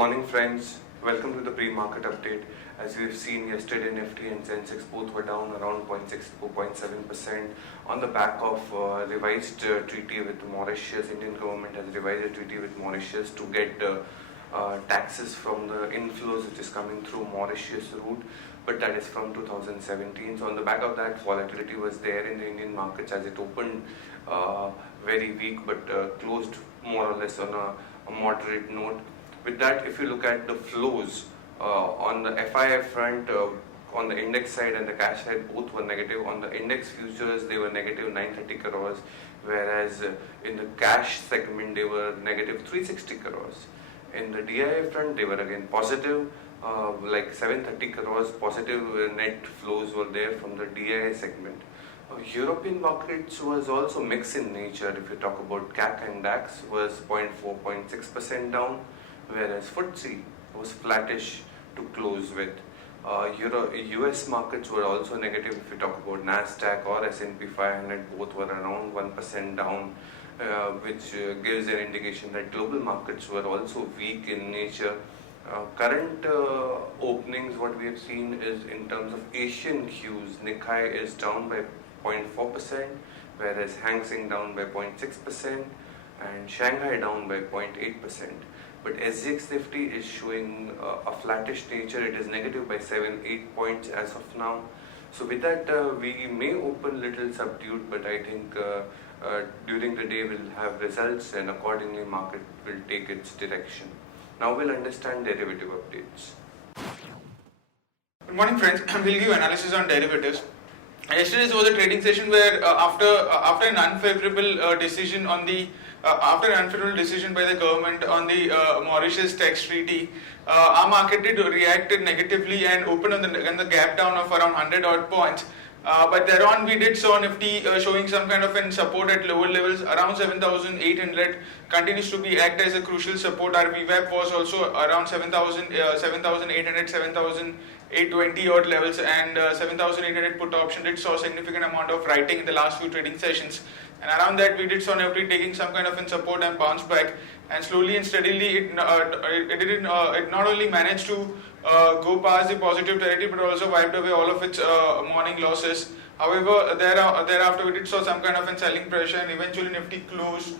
morning, friends. Welcome to the pre-market update. As we've seen yesterday, Nifty and Sensex both were down around 0.6 to 0.7% on the back of revised treaty with Mauritius. Indian government has revised a treaty with Mauritius to get taxes from the inflows which is coming through Mauritius route, but that is from 2017. So on the back of that, volatility was there in the Indian markets as it opened very weak, but closed more or less on a moderate note. With that, if you look at the flows on the FII front, on the index side and the cash side, both were negative. On the index futures, they were negative 930 crores, whereas in the cash segment, they were negative 360 crores. In the DII front, they were again positive, like 730 crores positive net flows were there from the DII segment. European markets was also mixed in nature. If you talk about CAC and DAX, was 0.6% down, whereas FTSE was flattish to close with. US markets were also negative. If you talk about Nasdaq or S&P 500, both were around 1% down, which gives an indication that global markets were also weak in nature. Current openings, what we have seen is in terms of Asian cues, Nikkei is down by 0.4%, whereas Hang Seng down by 0.6% and Shanghai down by 0.8%. But SGX Nifty is showing a flattish nature. It is negative by 7-8 points as of now. So with that, we may open little subdued, but I think during the day we'll have results and accordingly market will take its direction. Now we'll understand derivative updates. Good morning, friends. We'll give analysis on derivatives. Yesterday was a trading session where after an unfavorable decision on the after an unfavorable decision by the government on the Mauritius tax treaty, our market did react negatively and opened on the gap down of around 100 odd points. But thereon we did saw Nifty showing some kind of an support at lower levels around 7,800 continues to be act as a crucial support. Our VWAP was also around 7,800, 7,820 odd levels, and 7,800 put option did saw significant amount of writing in the last few trading sessions. And around that we did saw Nifty taking some kind of in support and bounce back, and slowly and steadily it not only managed to go past the positive territory but also wiped away all of its morning losses. However, thereafter we did saw some kind of a selling pressure, and eventually Nifty closed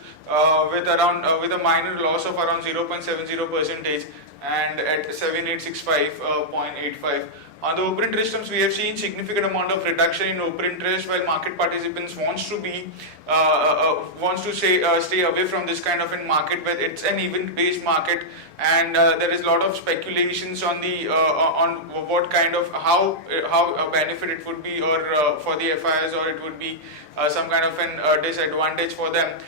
with a minor loss of around 0.70% and at 7865.85. On the open interest terms, we have seen significant amount of reduction in open interest, while market participants wants to stay away from this kind of a market where it's an event-based market, and there is a lot of speculations on the on what kind of how a benefit it would be, or for the FIs, or it would be some kind of an disadvantage for them.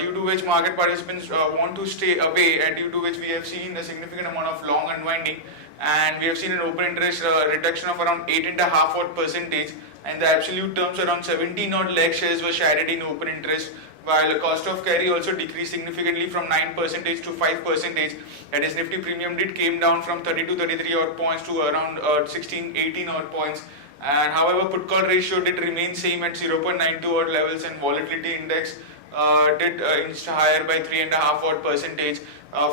Due to which market participants want to stay away, and due to which we have seen a significant amount of long unwinding, and we have seen an open interest reduction of around 8.5%, and the absolute terms around 17 odd lakh shares were shaded in open interest, while the cost of carry also decreased significantly from 9% to 5%. That is, Nifty premium did came down from 30 to 33 odd points to around 16, 18 odd points. And however, put call ratio did remain same at 0.92 odd levels, and volatility index did inch higher by 3.5%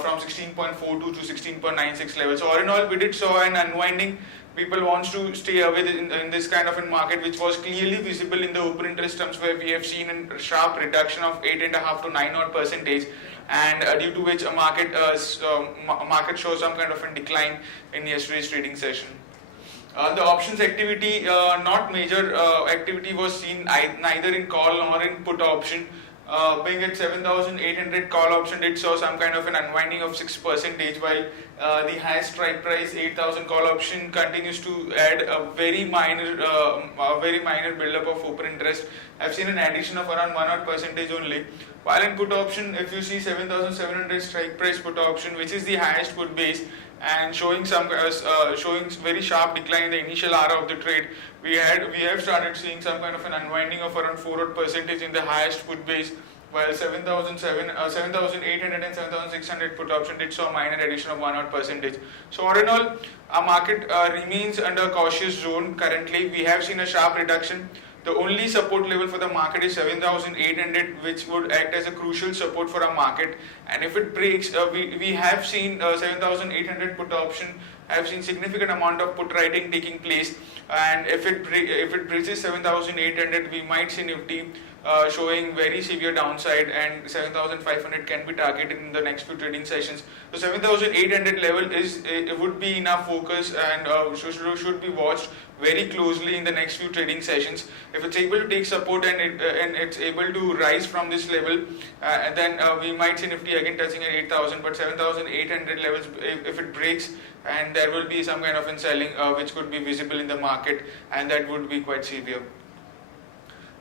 from 16.42 to 16.96 levels. So all in all, we did saw an unwinding. People wants to stay away in this kind of a market, which was clearly visible in the open interest terms, where we have seen a sharp reduction of 8.5 to 9 odd %, and due to which a market shows some kind of a decline in yesterday's trading session. The options activity, not major activity was seen neither in call nor in put option. Being at 7,800, call option did saw some kind of an unwinding of 6%, while the highest strike price 8,000 call option continues to add a very minor build-up of open interest. I've seen an addition of around 1% only. While in put option, if you see 7,700 strike price put option, which is the highest put base, and showing very sharp decline in the initial hour of the trade, we have started seeing some kind of an unwinding of around 4% in the highest put base, while 7,800 and 7,600 put option did saw a minor addition of 1%. So all in all, our market remains under cautious zone currently. We have seen a sharp reduction The only support level for the market is 7,800, which would act as a crucial support for our market. And if it breaks, we have seen 7,800 put option. Have seen significant amount of put writing taking place, and if it breaches 7,800, we might see Nifty showing very severe downside, and 7,500 can be targeted in the next few trading sessions. So 7,800 level it would be in our focus, and should be watched very closely in the next few trading sessions. If it's able to take support and it's able to rise from this level, then we might see Nifty again touching at 8,000. But 7,800 levels, if it breaks, and there will be some kind of selling which could be visible in the market, and that would be quite severe.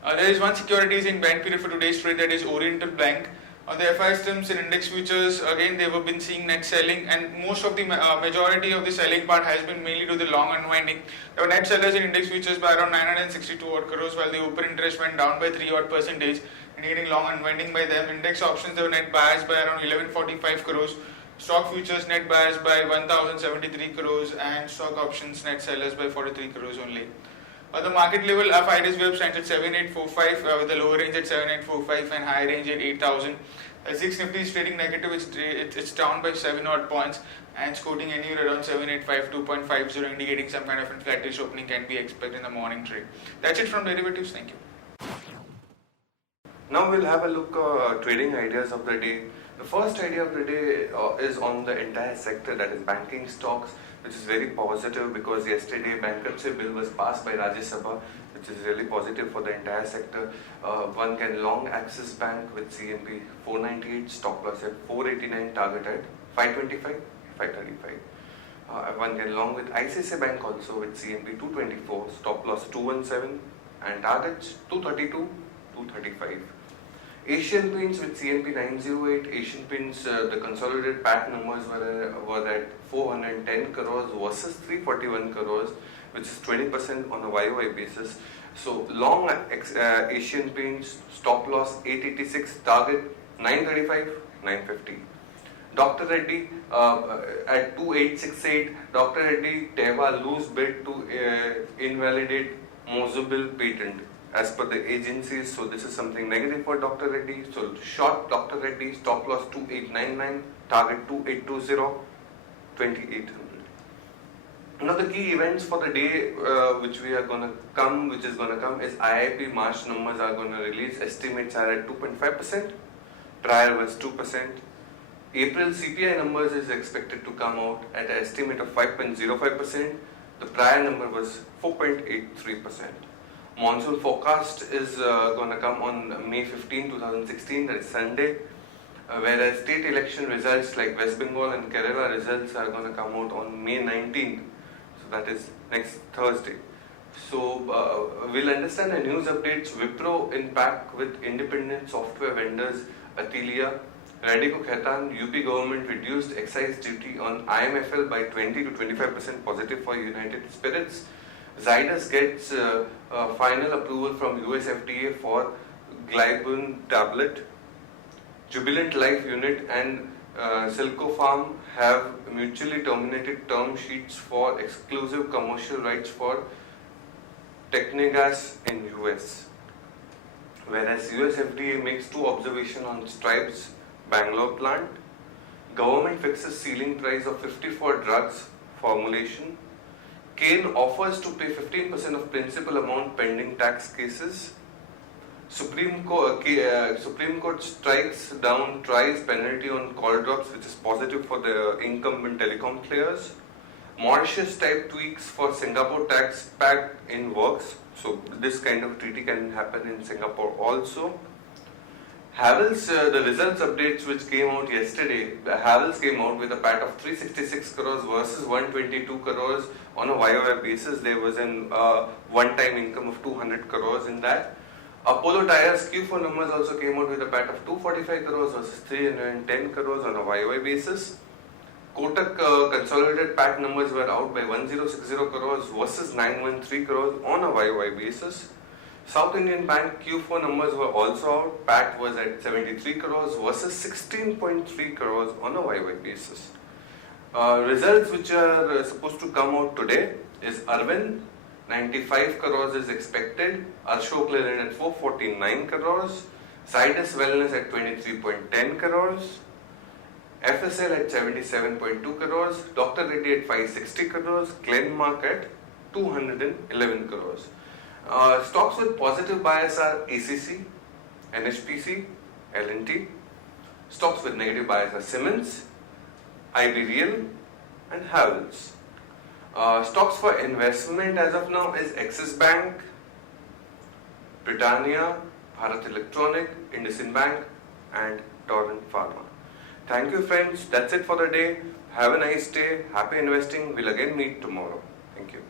There is one securities in bank period for today's trade, that is Oriental Bank. On the FI terms in index futures, again they have been seeing net selling, and most of the majority of the selling part has been mainly to the long unwinding. There were net sellers in index futures by around 962 odd crores, while the open interest went down by 3 odd percentage, indicating long unwinding by them. Index options, there were net buyers by around 1145 crores. Stock futures net buyers by 1073 crores, and stock options net sellers by 43 crores only. At the market level, our FIDs web stands at 7845 with the lower range at 7845 and high range at 8000. 6 Nifty is trading negative, it's down by 7 odd points, and it's quoting anywhere around 7852.50, indicating some kind of flattish opening can be expected in the morning trade. That's it from derivatives. Thank you. Now we'll have a look at trading ideas of the day. The first idea of the day is on the entire sector, that is banking stocks, which is very positive because yesterday bankruptcy bill was passed by Rajya Sabha, which is really positive for the entire sector. One can long Axis Bank with CNP 498, stop loss at 489, target at 525, 535. One can long with ICICI Bank also with CNP 224, stop loss 217 and targets 232, 235. Asian Paints with CNP 908, Asian Paints, the consolidated PAT numbers were at 410 crores versus 341 crores, which is 20% on a YOY basis. So long Asian Paints, stop loss 886, target 935, 950. Dr. Reddy at 2868, Dr. Reddy Teva lose bid to invalidate Mozobil patent as per the agencies, so this is something negative for Dr. Reddy. So short Dr. Reddy, stop loss 2899, target 2820, 2800. Now the key events for the day which is going to come is IIP March numbers are going to release. Estimates are at 2.5%, prior was 2%. April CPI numbers is expected to come out at an estimate of 5.05%. The prior number was 4.83%. Monsoon forecast is going to come on May 15, 2016, that is Sunday, whereas state election results like West Bengal and Kerala results are going to come out on May 19th, so that is next Thursday. So we'll understand the news updates. Wipro in pact with independent software vendors Athilia. Radico Khaitan, UP government reduced excise duty on IMFL by 20 to 25% positive for United Spirits. Zydus gets final approval from US FDA for Glibin tablet. Jubilant Life Unit and Silco Farm have mutually terminated term sheets for exclusive commercial rights for Technegas in US. Whereas US FDA makes 2 observations on Stripe's Bangalore plant. Government fixes ceiling price of 50 for drugs formulation. Kane offers to pay 15% of principal amount pending tax cases. Supreme Court strikes down Tri's penalty on call drops, which is positive for the incumbent telecom players. Mauritius type tweaks for Singapore tax pact in works. So this kind of treaty can happen in Singapore also. Havells, the results updates which came out yesterday, Havells came out with a PAT of 366 crores versus 122 crores on a YOY basis. There was an one-time income of 200 crores in that. Apollo Tyres Q4 numbers also came out with a PAT of 245 crores versus 310 crores on a YOY basis. Kotak consolidated PAT numbers were out by 1060 crores versus 913 crores on a YOY basis. South Indian Bank Q4 numbers were also out. PAT was at 73 crores versus 16.3 crores on a YY basis. Results which are supposed to come out today is Arvind, 95 crores is expected. Ashok Leyland at 449 crores. Zydus Wellness at 23.10 crores. FSL at 77.2 crores. Dr. Reddy at 560 crores. Glenmark at 211 crores. Stocks with positive bias are ACC, NHPC, L&T. Stocks with negative bias are Siemens, IB Real and Havells. Stocks for investment as of now is Axis Bank, Britannia, Bharat Electronic, IndusInd Bank and Torrent Pharma. Thank you friends, that's it for the day. Have a nice day, happy investing. We'll again meet tomorrow. Thank you.